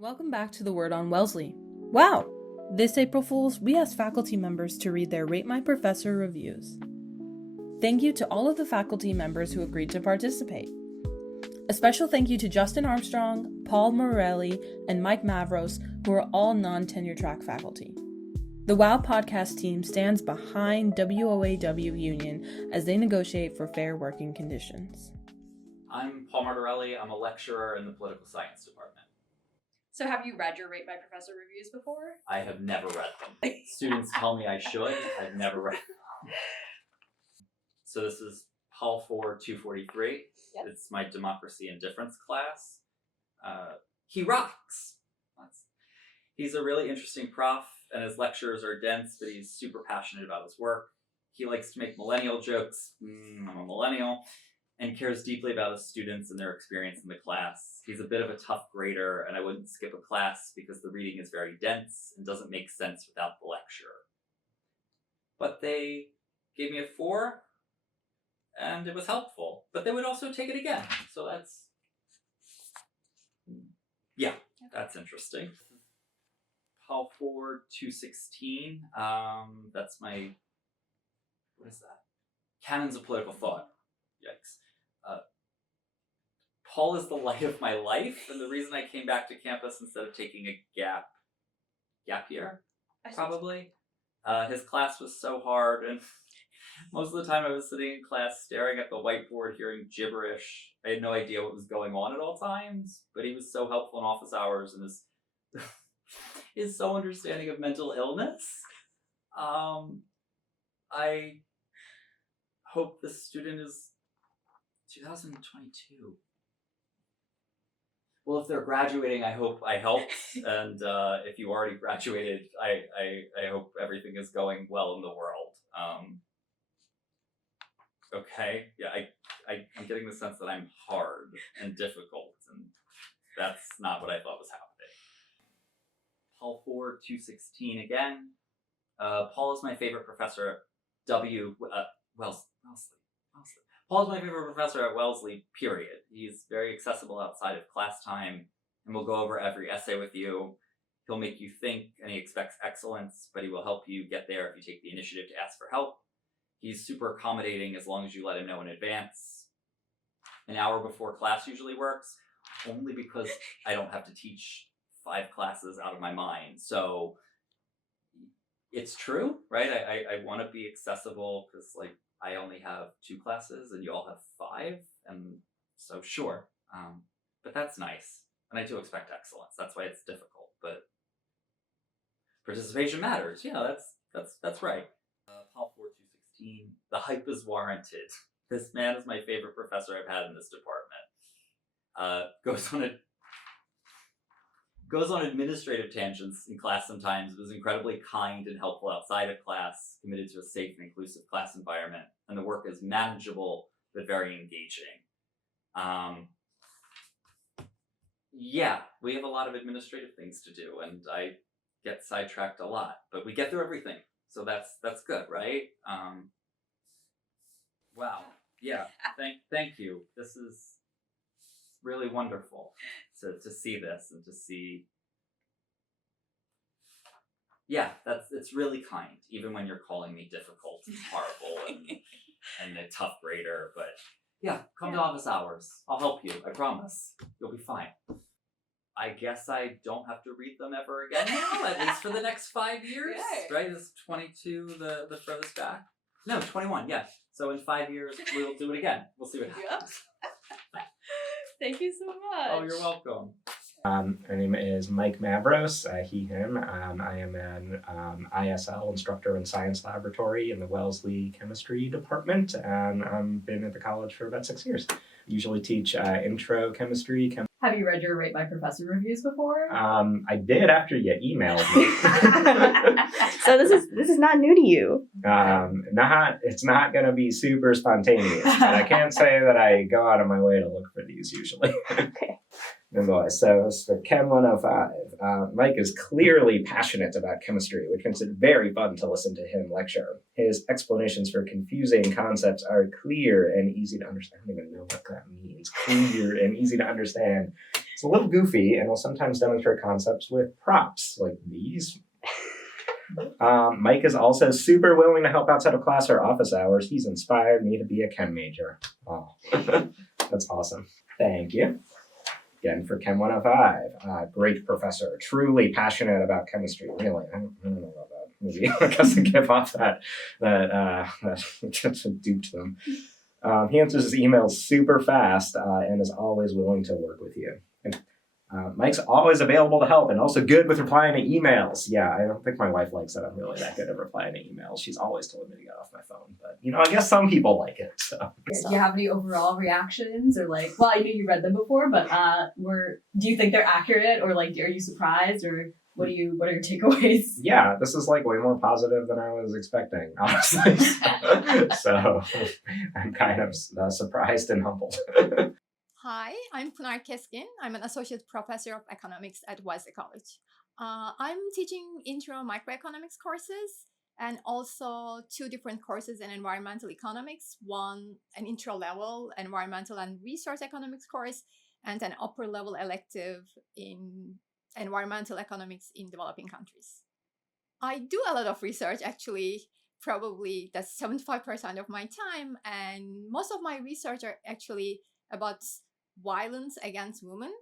Welcome back to The Word on Wellesley. Wow! This April Fool's, we asked faculty members to read their Rate My Professor reviews. Thank you to all of the faculty members who agreed to participate. A special thank you to Justin Armstrong, Paul Martorelli, and Mike Mavros, who are all non-tenure track faculty. The WOAW podcast team stands behind WOAW Union as they negotiate for fair working conditions. I'm Paul Martorelli. I'm a lecturer in the political science department. So have you read your Rate My Professor reviews before? I have never read them. Students tell me I should. I've never read them. So this is Hall 4, 243. Yep. It's my Democracy and Difference class. He rocks. He's a really interesting prof, and his lectures are dense, but he's super passionate about his work. He likes to make millennial jokes. I'm a millennial. And cares deeply about his students and their experience in the class. He's a bit of a tough grader, and I wouldn't skip a class because the reading is very dense and doesn't make sense without the lecture. But they gave me a 4, and it was helpful. But they would also take it again, so that's interesting. Hall 4, 216. That's my, what is that? Canons of Political Thought. Yikes. Paul is the light of my life, and the reason I came back to campus instead of taking a gap year, probably. His class was so hard, and most of the time I was sitting in class staring at the whiteboard, hearing gibberish. I had no idea what was going on at all times, but he was so helpful in office hours, and is so understanding of mental illness. I hope the student is 2022. Well, if they're graduating, I hope I helped. And if you already graduated, I hope everything is going well in the world. Okay, yeah, I'm getting the sense that I'm hard and difficult, and that's not what I thought was happening. Hall 4, 216 again. Paul is my favorite professor at Wellesley. Paul is my favorite professor at Wellesley, period. He's very accessible outside of class time, and will go over every essay with you. He'll make you think, and he expects excellence, but he will help you get there if you take the initiative to ask for help. He's super accommodating as long as you let him know in advance. An hour before class usually works, only because I don't have to teach 5 classes out of my mind. So it's true, right? I want to be accessible because, like, I only have 2 classes and you all have 5, and so sure. But that's nice, and I do expect excellence. That's why it's difficult, but participation matters. Yeah, that's right. Hall 4, 216. The hype is warranted. This man is my favorite professor I've had in this department. Goes on administrative tangents in class sometimes, was incredibly kind and helpful outside of class, committed to a safe and inclusive class environment, and the work is manageable but very engaging. Yeah, we have a lot of administrative things to do, and I get sidetracked a lot, but we get through everything, so that's good, right? Wow, yeah, thank you. This is really wonderful to see this and to see. Yeah, it's really kind, even when you're calling me difficult and horrible and a tough grader. But yeah, come to office hours. I'll help you. I promise. You'll be fine. I guess I don't have to read them ever again now, at least for the next 5 years. Yay. Right? Is 22 the furthest back? No, 21. Yeah. So in 5 years we'll do it again. We'll see what happens. Thank you so much. Oh, you're welcome. My name is Mike Mavros, he, him. I am an ISL instructor in science laboratory in the Wellesley chemistry department, and I've been at the college for about 6 years. Usually teach intro chemistry. Have you read your Rate My Professor reviews before? I did after you emailed me. So this is not new to you. It's not going to be super spontaneous, but I can't say that I go out of my way to look for these usually. Okay. Boy, so for Chem 105, Mike is clearly passionate about chemistry, which makes it very fun to listen to him lecture. His explanations for confusing concepts are clear and easy to understand. I don't even know what that means. Clear and easy to understand. It's a little goofy and will sometimes demonstrate concepts with props like these. Mike is also super willing to help outside of class or office hours. He's inspired me to be a chem major. Oh, that's awesome. Thank you. Again, for Chem 105, great professor, truly passionate about chemistry. Really, I don't know about that. Maybe I guess to give off that duped them. He answers his emails super fast and is always willing to work with you. And, Mike's always available to help and also good with replying to emails. Yeah, I don't think my wife likes that I'm really that good at replying to emails. She's always told me to get off my phone. But, I guess some people like it. So. Do you have any overall reactions or well, I knew you read them before, but do you think they're accurate or are you surprised or what are your takeaways? Yeah, this is way more positive than I was expecting, honestly. So I'm kind of surprised and humbled. Hi, I'm Punar Keskin. I'm an associate professor of economics at Wellesley College. I'm teaching intro microeconomics courses and also 2 different courses in environmental economics. One, an intro level environmental and resource economics course, and an upper level elective in environmental economics in developing countries. I do a lot of research, actually. Probably that's 75% of my time, and most of my research are actually about violence against women,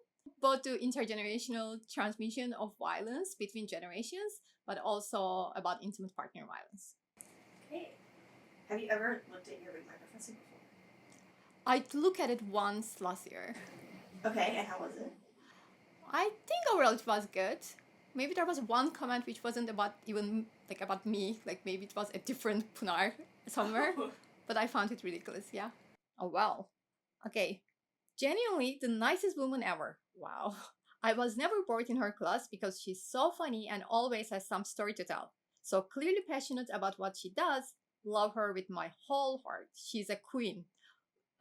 both the intergenerational transmission of violence between generations, but also about intimate partner violence. Okay. Have you ever looked at your Read My Professor before? I looked at it once last year. Okay, and how was it? I think overall it was good. Maybe there was one comment which wasn't about about me, maybe it was a different Punar somewhere, but I found it ridiculous, yeah. Oh, well. Okay. Genuinely the nicest woman ever. Wow. I was never bored in her class because she's so funny and always has some story to tell. So clearly passionate about what she does. Love her with my whole heart. She's a queen.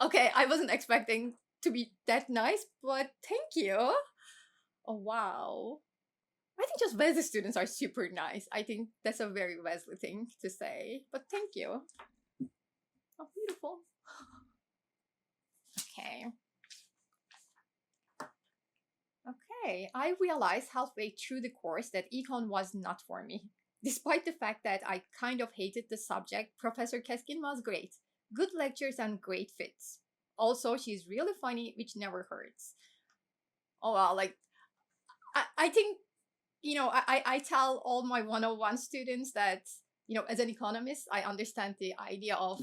Okay, I wasn't expecting to be that nice, but thank you. Oh, wow. I think just Wellesley students are super nice. I think that's a very Wellesley thing to say, but thank you. Oh, beautiful. Okay. Okay, I realized halfway through the course that econ was not for me. Despite the fact that I kind of hated the subject, Professor Keskin was great. Good lectures and great fits. Also, she's really funny, which never hurts. Oh, well, I think, I tell all my 101 students that, as an economist, I understand the idea of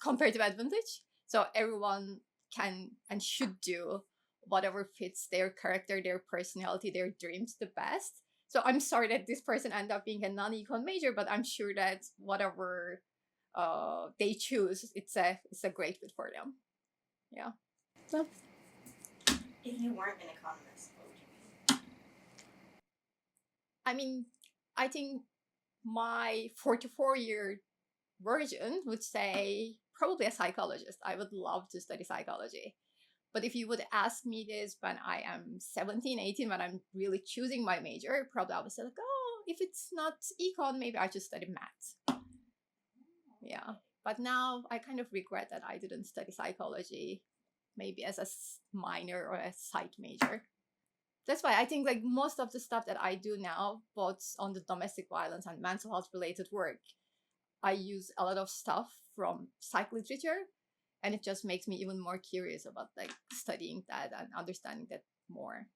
comparative advantage. So everyone can and should do whatever fits their character, their personality, their dreams the best. So I'm sorry that this person ended up being a non-econ major, but I'm sure that whatever they choose, it's a great fit for them. Yeah. So. If you weren't an economist, what would you be? I mean, I think my 44-year version would say probably a psychologist. I would love to study psychology. But if you would ask me this when I am 17, 18, when I'm really choosing my major, probably I would say if it's not econ, maybe I should study math. Yeah. But now I kind of regret that I didn't study psychology, maybe as a minor or a psych major. That's why I think most of the stuff that I do now, both on the domestic violence and mental health related work, I use a lot of stuff from psych literature. And it just makes me even more curious about studying that and understanding that more.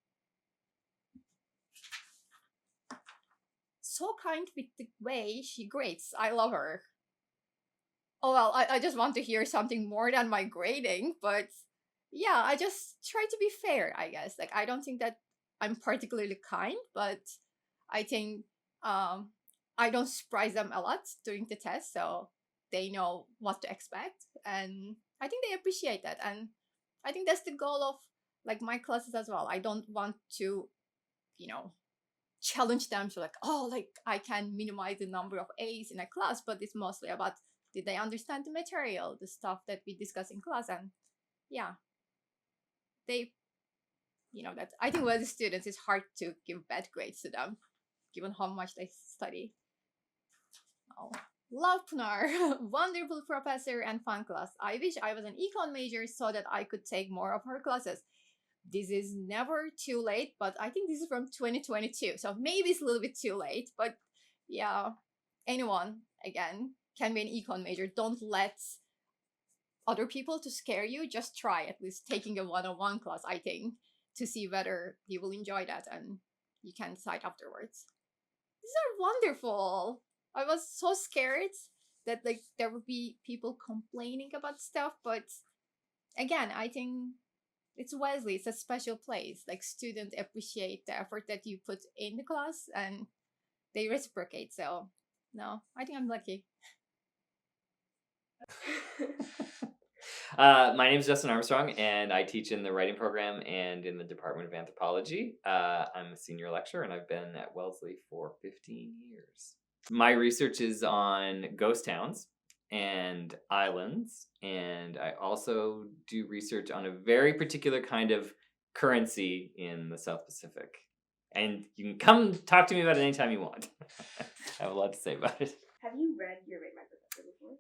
So kind with the way she grades. I love her. Oh, well, I just want to hear something more than my grading. But yeah, I just try to be fair, I guess. I don't think that I'm particularly kind, but I think I don't surprise them a lot during the test. So they know what to expect. And I think they appreciate that, and I think that's the goal of my classes as well. I don't want to, challenge them to I can minimize the number of A's in a class, but it's mostly about did they understand the material, the stuff that we discuss in class, and yeah, they, that I think with the students it's hard to give bad grades to them, given how much they study. Oh. Love Punar, wonderful professor and fun class. I wish I was an econ major so that I could take more of her classes. this is never too late, but I think this is from 2022. So maybe it's a little bit too late, but yeah, anyone, again, can be an econ major. Don't let other people to scare you. Just try at least taking a one-on-one class, I think, to see whether you will enjoy that and you can decide afterwards. These are wonderful. I was so scared that like there would be people complaining about stuff, but again, I think it's Wellesley. It's a special place. Like students appreciate the effort that you put in the class and they reciprocate. So no, I think I'm lucky. My name is Justin Armstrong, and I teach in the writing program and in the Department of Anthropology. I'm a senior lecturer, and I've been at Wellesley for 15 years. My research is on ghost towns and islands, and I also do research on a very particular kind of currency in the South Pacific. And you can come talk to me about it anytime you want. I have a lot to say about it. Have you read your Rate My Professor before?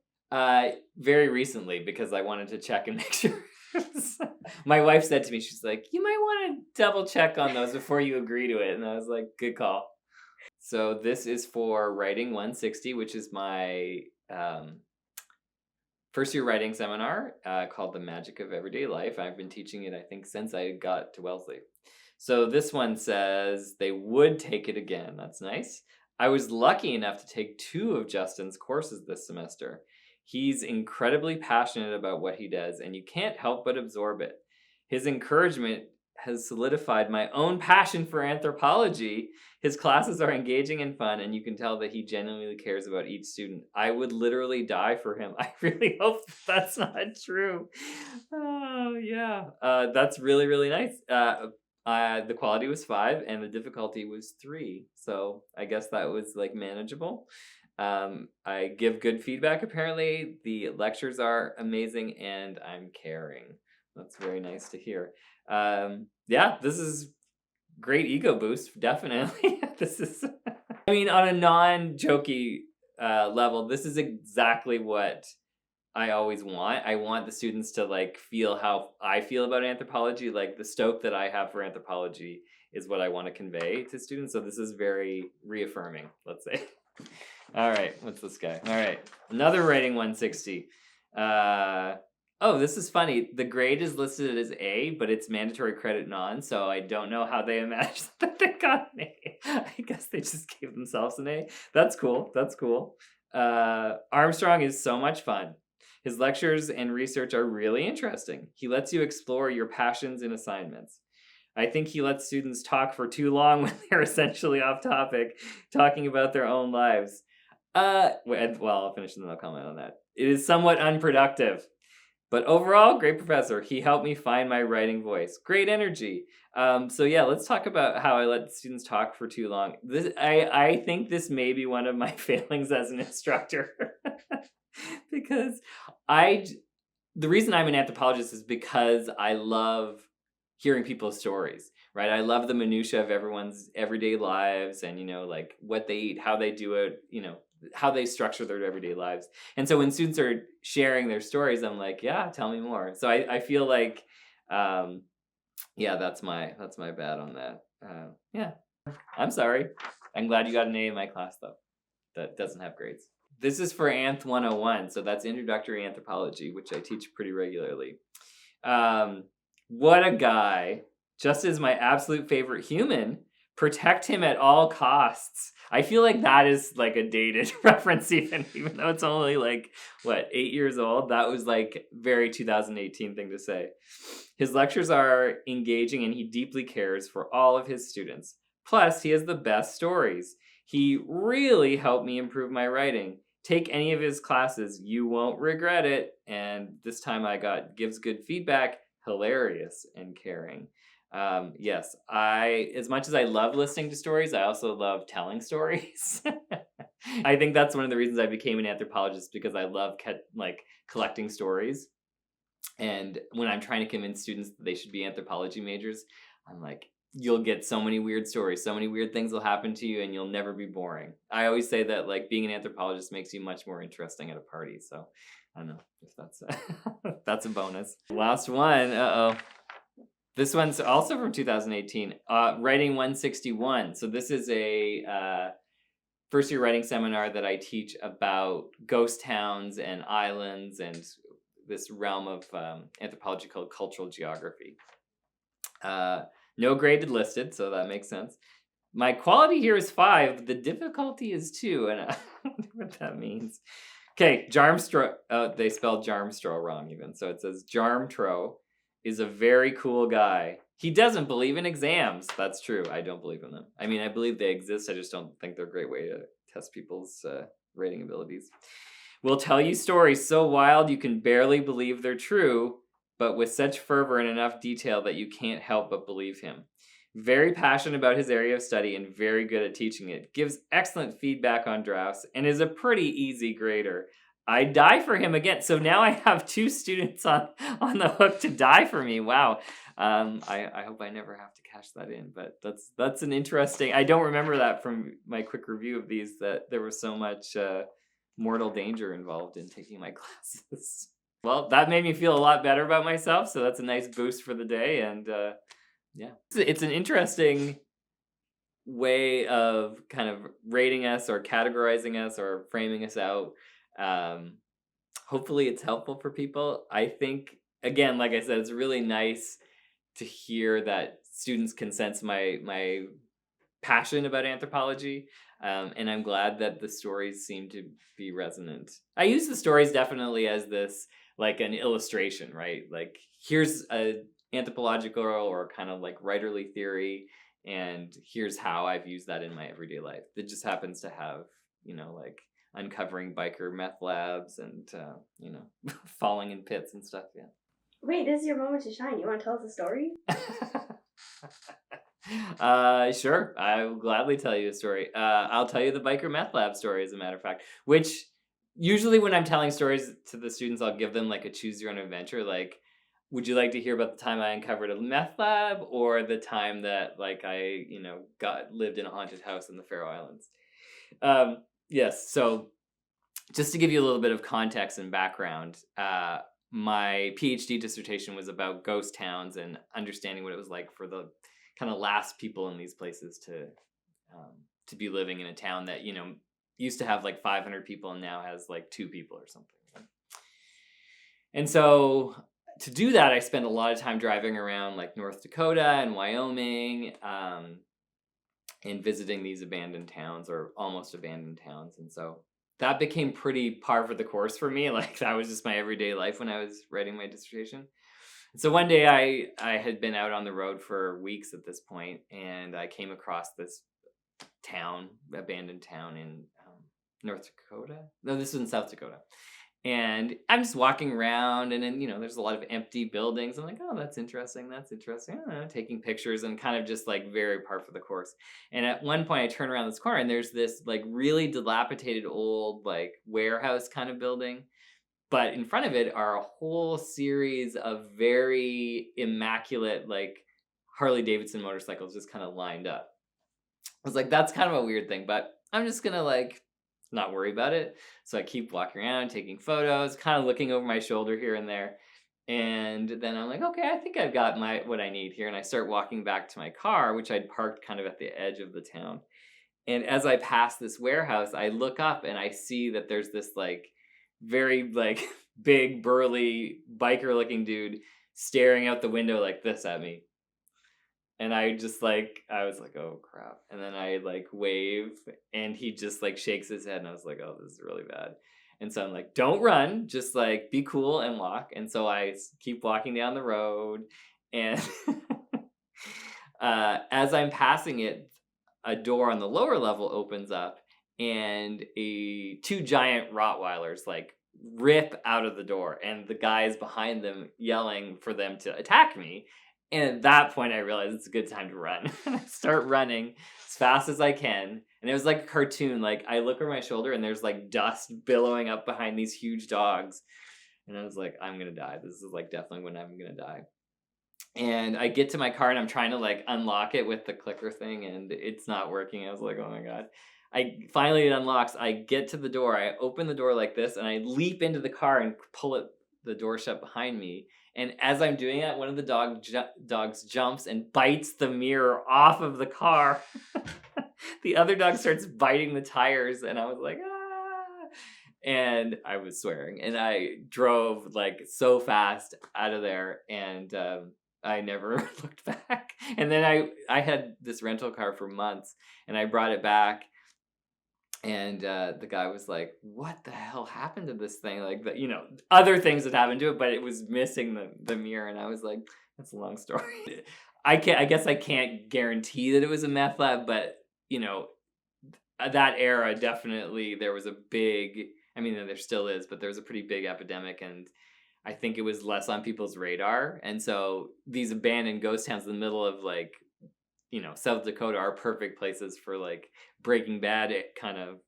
Very recently, because I wanted to check and make sure. My wife said to me, she's like, you might want to double check on those before you agree to it. And I was like, good call. So this is for Writing 160, which is my first year writing seminar called The Magic of Everyday Life. I've been teaching it, I think, since I got to Wellesley. So this one says they would take it again. That's nice. I was lucky enough to take 2 of Justin's courses this semester. He's incredibly passionate about what he does, and you can't help but absorb it. His encouragement has solidified my own passion for anthropology. His classes are engaging and fun, and you can tell that he genuinely cares about each student. I would literally die for him. I really hope that's not true. Oh, yeah. That's really, really nice. The quality was 5, and the difficulty was 3. So I guess that was like manageable. I give good feedback, apparently. The lectures are amazing, and I'm caring. That's very nice to hear. Yeah, this is great ego boost, definitely. This is, I mean, on a non-jokey level, this is exactly what I always want. I want the students to like feel how I feel about anthropology. Like the stoke that I have for anthropology is what I want to convey to students. So this is very reaffirming, let's say. All right, what's this guy? All right, another Writing 160. Oh, this is funny. The grade is listed as A, but it's mandatory credit non, so I don't know how they imagined that they got an A. I guess they just gave themselves an A. That's cool. That's cool. Armstrong is so much fun. His lectures and research are really interesting. He lets you explore your passions in assignments. I think he lets students talk for too long when they're essentially off topic, talking about their own lives. Well, I'll finish and then I'll comment on that. It is somewhat unproductive. But overall, great professor. He helped me find my writing voice. Great energy. So yeah, let's talk about how I let students talk for too long. I think this may be one of my failings as an instructor. Because the reason I'm an anthropologist is because I love hearing people's stories, right? I love the minutia of everyone's everyday lives and, like what they eat, how they do it, how they structure their everyday lives. And so when students are sharing their stories, I'm like, yeah, tell me more. So I feel like, yeah, that's my bad on that. Yeah, I'm sorry. I'm glad you got an A in my class though. That doesn't have grades. This is for Anth 101. So that's Introductory Anthropology, which I teach pretty regularly. What a guy. Just as my absolute favorite human. Protect him at all costs. I feel like that is like a dated reference even though it's only like, 8 years old? That was like very 2018 thing to say. His lectures are engaging and he deeply cares for all of his students. Plus, he has the best stories. He really helped me improve my writing. Take any of his classes, you won't regret it. And this time I gives good feedback, hilarious and caring. Yes, as much as I love listening to stories, I also love telling stories. I think that's one of the reasons I became an anthropologist, because I love collecting stories. And when I'm trying to convince students that they should be anthropology majors, I'm like, you'll get so many weird stories, so many weird things will happen to you, and you'll never be boring. I always say that being an anthropologist makes you much more interesting at a party. So I don't know if that's that's a bonus. Last one. This one's also from 2018. Writing 161. So this is a first year writing seminar that I teach about ghost towns and islands and this realm of anthropology called cultural geography. No graded listed, so that makes sense. My quality here is 5, but the difficulty is 2, and I wonder what that means. Okay, Jarmstro. They spelled Jarmstro wrong even. So it says Jarmtro is a very cool guy. He doesn't believe in exams. That's true. I don't believe in them. I mean, I believe they exist. I just don't think they're a great way to test people's rating abilities. Will tell you stories so wild you can barely believe they're true, but with such fervor and enough detail that you can't help but believe him. Very passionate about his area of study and very good at teaching it. Gives excellent feedback on drafts and is a pretty easy grader. I die for him again. So now I have 2 students on the hook to die for me. Wow. I hope I never have to cash that in, but that's an interesting. I don't remember that from my quick review of these, that there was so much mortal danger involved in taking my classes. Well, that made me feel a lot better about myself. So that's a nice boost for the day. And yeah, it's an interesting way of kind of rating us or categorizing us or framing us out. Hopefully it's helpful for people. I think, again, like I said, it's really nice to hear that students can sense my passion about anthropology. And I'm glad that the stories seem to be resonant. I use the stories definitely as this, like an illustration, right? Like, here's a anthropological or kind of like writerly theory, and here's how I've used that in my everyday life. It just happens to have, like uncovering biker meth labs and, falling in pits and stuff, yeah. Wait, this is your moment to shine. You want to tell us a story? Sure. I will gladly tell you a story. I'll tell you the biker meth lab story, as a matter of fact, which usually when I'm telling stories to the students, I'll give them like a choose your own adventure. Like, would you like to hear about the time I uncovered a meth lab, or the time that like I, lived in a haunted house in the Faroe Islands? Yes. So just to give you a little bit of context and background, my PhD dissertation was about ghost towns and understanding what it was like for the kind of last people in these places to be living in a town that, used to have like 500 people and now has like 2 people or something. Right? And so to do that, I spent a lot of time driving around like North Dakota and Wyoming, and visiting these abandoned towns or almost abandoned towns. And so that became pretty par for the course for me. Like, that was just my everyday life when I was writing my dissertation. So one day I had been out on the road for weeks at this point, and I came across this town, abandoned town in North Dakota. No, this was in South Dakota. And I'm just walking around, and then, there's a lot of empty buildings. I'm like, oh, that's interesting. That's interesting. I don't know, taking pictures and kind of just like very par for the course. And at one point I turn around this corner and there's this like really dilapidated old like warehouse kind of building. But in front of it are a whole series of very immaculate, like Harley Davidson motorcycles just kind of lined up. I was like, that's kind of a weird thing, but I'm just going to like not worry about it. So I keep walking around, taking photos, kind of looking over my shoulder here and there. And then I'm like, okay, I think I've got what I need here. And I start walking back to my car, which I'd parked kind of at the edge of the town. And as I pass this warehouse, I look up and I see that there's this like very like big burly biker looking dude staring out the window like this at me. And I was like, oh crap. And then I like wave and he just like shakes his head and I was like, oh, this is really bad. And so I'm like, don't run, just like be cool and walk. And so I keep walking down the road, and as I'm passing it, a door on the lower level opens up and 2 giant Rottweilers like rip out of the door, and the guys behind them yelling for them to attack me. And at that point, I realized it's a good time to run. I start running as fast as I can. And it was like a cartoon. Like, I look over my shoulder and there's like dust billowing up behind these huge dogs. And I was like, I'm going to die. This is like definitely when I'm going to die. And I get to my car and I'm trying to like unlock it with the clicker thing, and it's not working. I was like, oh my God. Finally it unlocks. I get to the door. I open the door like this and I leap into the car and pull the door shut behind me. And as I'm doing it, one of the dogs jumps and bites the mirror off of the car. The other dog starts biting the tires, and I was like, ah! And I was swearing, and I drove like so fast out of there, and I never looked back. And then I had this rental car for months, and I brought it back, and the guy was like, what the hell happened to this thing? Like, other things had happened to it, but it was missing the mirror. And I was like, that's a long story. I guess I can't guarantee that it was a meth lab, but, that era, definitely, there was a big, I mean, there still is, but there was a pretty big epidemic, and I think it was less on people's radar. And so these abandoned ghost towns in the middle of, like, South Dakota are perfect places for, like, Breaking Bad kind of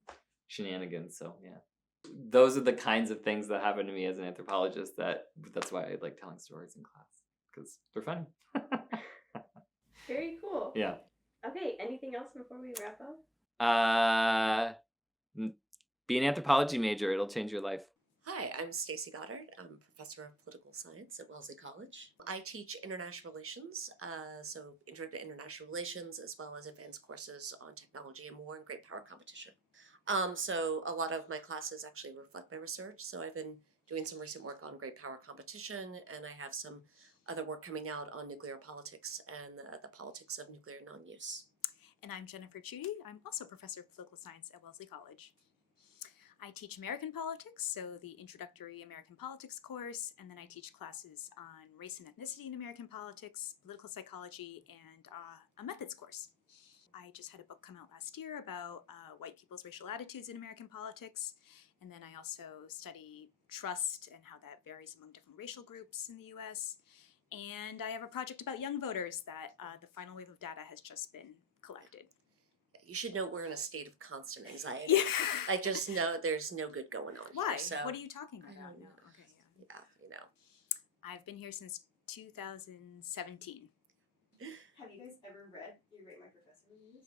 shenanigans. So, yeah. Those are the kinds of things that happen to me as an anthropologist that's why I like telling stories in class, because they're funny. Very cool. Yeah. Okay, anything else before we wrap up? Be an anthropology major. It'll change your life. Hi, I'm Stacie Goddard. I'm a professor of political science at Wellesley College. I teach international relations, so Intro to International Relations, as well as advanced courses on technology and war and great power competition. So a lot of my classes actually reflect my research. So I've been doing some recent work on great power competition, and I have some other work coming out on nuclear politics and the politics of nuclear non-use. And I'm Jennifer Chudy. I'm also a professor of political science at Wellesley College. I teach American politics, so the introductory American politics course, and then I teach classes on race and ethnicity in American politics, political psychology, and a methods course. I just had a book come out last year about white people's racial attitudes in American politics, and then I also study trust and how that varies among different racial groups in the US. And I have a project about young voters that the final wave of data has just been collected. You should know we're in a state of constant anxiety. Yeah. I just know there's no good going on. Why? Here, so. What are you talking about? I don't know. Okay, yeah. Yeah, I've been here since 2017. Have you guys ever read your Rate My Professor reviews?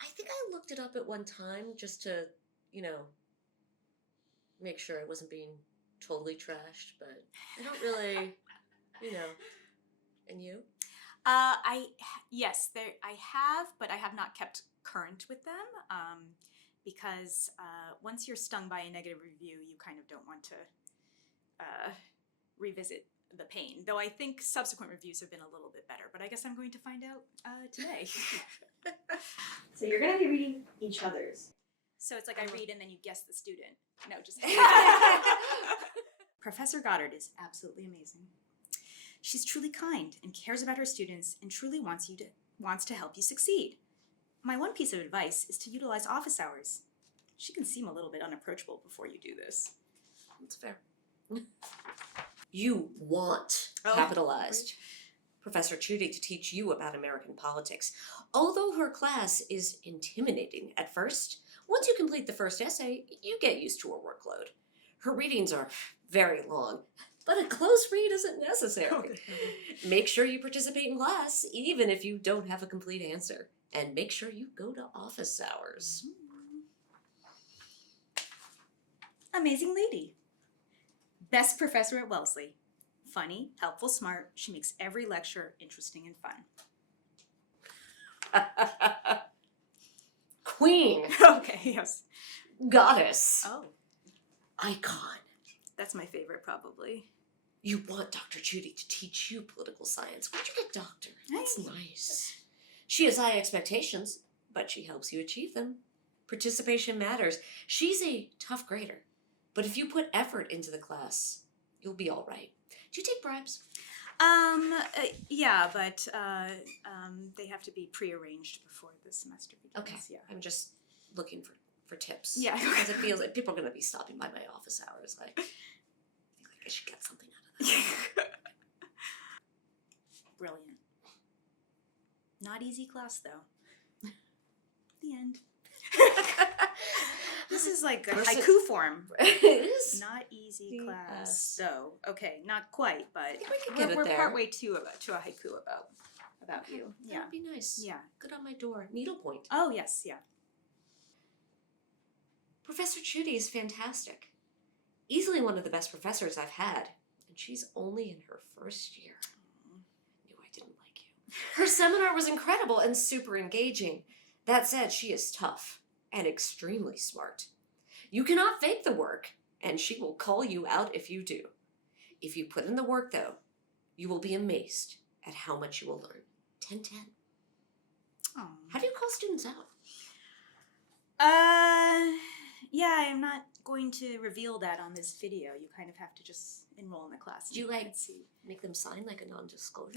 I think I looked it up at one time just to, make sure it wasn't being totally trashed, but I don't really, And you? Yes, I have, but I have not kept current with them because once you're stung by a negative review, you kind of don't want to revisit the pain. Though I think subsequent reviews have been a little bit better, but I guess I'm going to find out today. So you're going to be reading each other's. So it's like I read and then you guess the student. No, just Professor Goddard is absolutely amazing. She's truly kind and cares about her students and truly wants to help you succeed. My one piece of advice is to utilize office hours. She can seem a little bit unapproachable before you do this. That's fair. You want capitalized Professor Chudy to teach you about American politics. Although her class is intimidating at first, once you complete the first essay, you get used to her workload. Her readings are very long, but a close read isn't necessary. Make sure you participate in class, even if you don't have a complete answer. And make sure you go to office hours. Amazing lady. Best professor at Wellesley. Funny, helpful, smart. She makes every lecture interesting and fun. Queen. Okay, yes. Goddess. Oh. Icon. That's my favorite, probably. You want Dr. Chudy to teach you political science. Where'd you get doctor? That's nice. She has high expectations, but she helps you achieve them. Participation matters. She's a tough grader, but if you put effort into the class, you'll be all right. Do you take bribes? Yeah, but they have to be prearranged before the semester begins. Okay. Yeah. I'm just looking for tips. Yeah. Because it feels like people are going to be stopping by my office hours. I think I should get something out of that. Brilliant. Not easy class, though. The end. This is like a haiku form. It is. Not easy class. So, okay, not quite, but I think we can get it we're there. partway to a haiku about you. Yeah. That'd be nice. Yeah. Good on my door. Needlepoint. Oh, yes, yeah. Professor Chudy is fantastic. Easily one of the best professors I've had, and she's only in her first year. Knew I didn't like you. Her seminar was incredible and super engaging. That said, she is tough and extremely smart. You cannot fake the work, and she will call you out if you do. If you put in the work, though, you will be amazed at how much you will learn. 10-10. Oh. How do you call students out? Yeah, I'm not going to reveal that on this video. You kind of have to just enroll in the class. Do you and see? make them sign like a non-disclosure?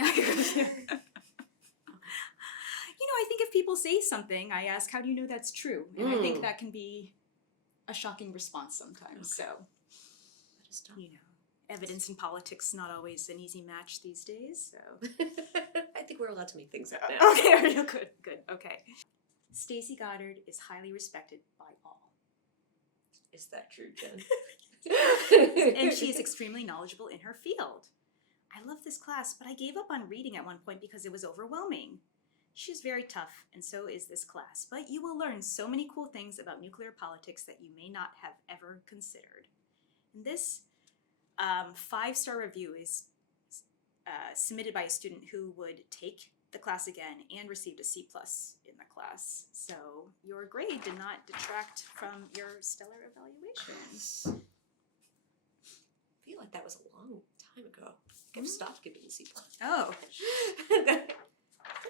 I think if people say something, I ask, how do you know that's true? And I think that can be a shocking response sometimes. Okay. So, That is tough. Evidence in politics not always an easy match these days. So, I think we're allowed to make things up now. okay, good. Okay. Stacie Goddard is highly respected by all. Is that true, Jen? And she is extremely knowledgeable in her field. I love this class, but I gave up on reading at one point because it was overwhelming. She's very tough, and so is this class, but you will learn so many cool things about nuclear politics that you may not have ever considered. And this 5-star review is submitted by a student who would take the class again and received a C+ in the class. So your grade did not detract from your stellar evaluation. I feel like that was a long time ago. I've stopped giving C+. Oh.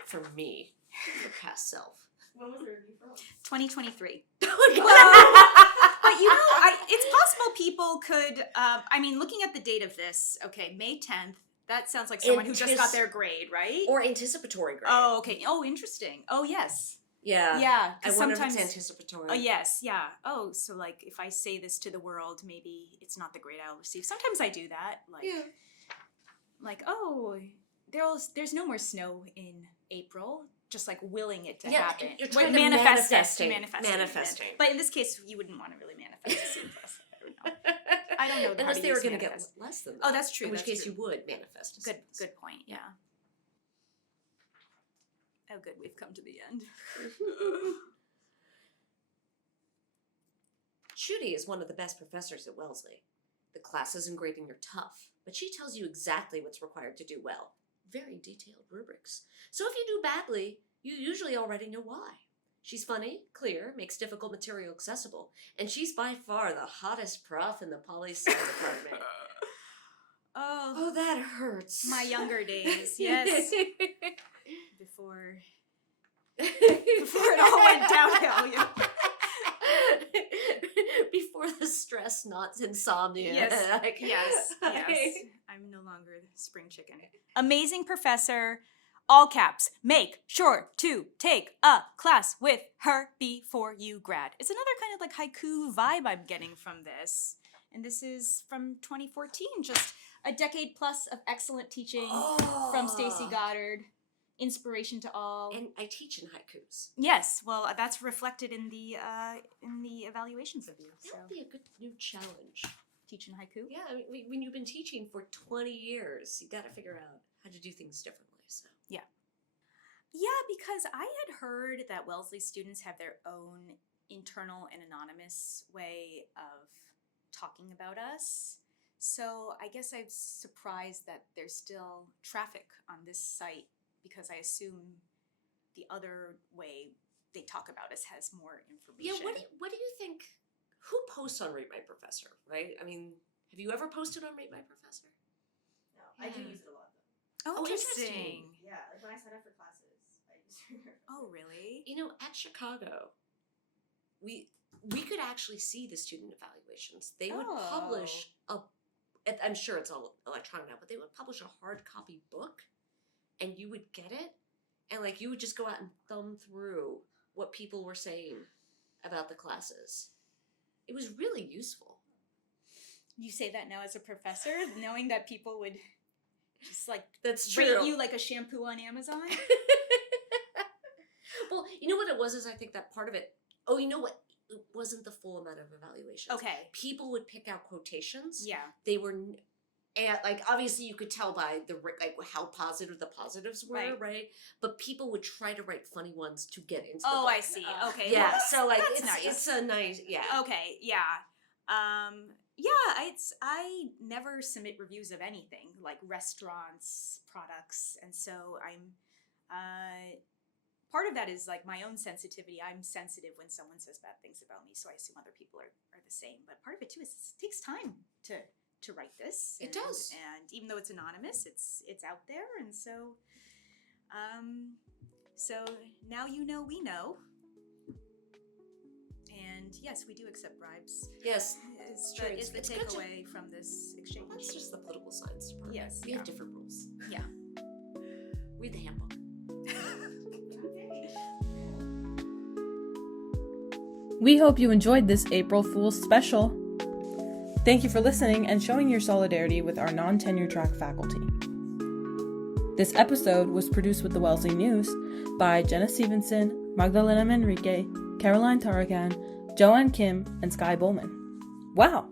For me, your past self. When was the review from? 2023. Oh But it's possible people could, looking at the date of this, okay, May 10th, that sounds like someone who just got their grade, right? Or anticipatory grade. Oh, okay. Oh, interesting. Oh, yes. Yeah. Yeah. I wonder if it's anticipatory. Oh, yes, yeah. Oh, so like if I say this to the world, maybe it's not the grade I'll receive. Sometimes I do that. Like, oh, there's no more snow in April. Just like willing it to happen. You're trying to manifesting. Manifesting. But in this case, you wouldn't want to really manifest a C+. I don't know. Unless they were going to get less than that. Oh, that's true. In which that's case true. you would manifest a C+. Good point. Yeah. Oh, good. We've come to the end. Chudy is one of the best professors at Wellesley. The classes and grading are tough, but she tells you exactly what's required to do well. Very detailed rubrics. So if you do badly, you usually already know why. She's funny, clear, makes difficult material accessible, and she's by far the hottest prof in the poli-sci department. Oh, that hurts. My younger days, yes. Before it all went downhill. Yeah. Before the stress, not insomnia. Yes. I'm no longer the spring chicken. Amazing professor, all caps, make sure to take a class with her before you grad. It's another kind of like haiku vibe I'm getting from this. And this is from 2014, just a decade plus of excellent teaching from Stacie Goddard. Inspiration to all. And I teach in haikus. Yes, well, that's reflected in the evaluations of you. That would be a good new challenge. Teaching haiku? Yeah, I mean, when you've been teaching for 20 years, you got to figure out how to do things differently. So yeah, because I had heard that Wellesley students have their own internal and anonymous way of talking about us. So I guess I'm surprised that there's still traffic on this site, because I assume the other way they talk about us has more information. yeah, what do you think? Who posts on Rate My Professor? Right? I mean, have you ever posted on Rate My Professor? No, I do use it a lot Oh, though. interesting. Yeah, like when I sign up for classes, I use it. Oh, really? You know, at Chicago, we could actually see the student evaluations. They would publish I'm sure it's all electronic now, but they would publish a hard copy book, and you would get it, and like you would just go out and thumb through what people were saying about the classes. It was really useful. You say that now as a professor, knowing that people would just like That's rate true. you like a shampoo on Amazon? Well, you know what it was is I think that part of it, you know what? It wasn't the full amount of evaluations. Okay. People would pick out quotations. Yeah. They were, and like obviously you could tell by the like how positive the positives were, right? But people would try to write funny ones to get into. Oh, the book. I see. Okay. Yeah. Well, so like that's it's nice. it's a nice Okay. Yeah. I never submit reviews of anything like restaurants, products, and so I'm part of that is like my own sensitivity. I'm sensitive when someone says bad things about me, so I assume other people are the same. But part of it too is it takes time to write this. It does. And even though it's anonymous, it's out there, and so so now you know we know. And yes, we do accept bribes. Yes, Is the takeaway from this exchange. Well, that's just the political science department. Yes, We have different rules. Yeah. Read the handbook. We hope you enjoyed this April Fool's special. Thank you for listening and showing your solidarity with our non-tenure track faculty. This episode was produced with the Wellesley News by Jenna Stevenson, Magdalena Manrique, Caroline Tarakan, Joanne Kim, and Sky Bowman. Wow!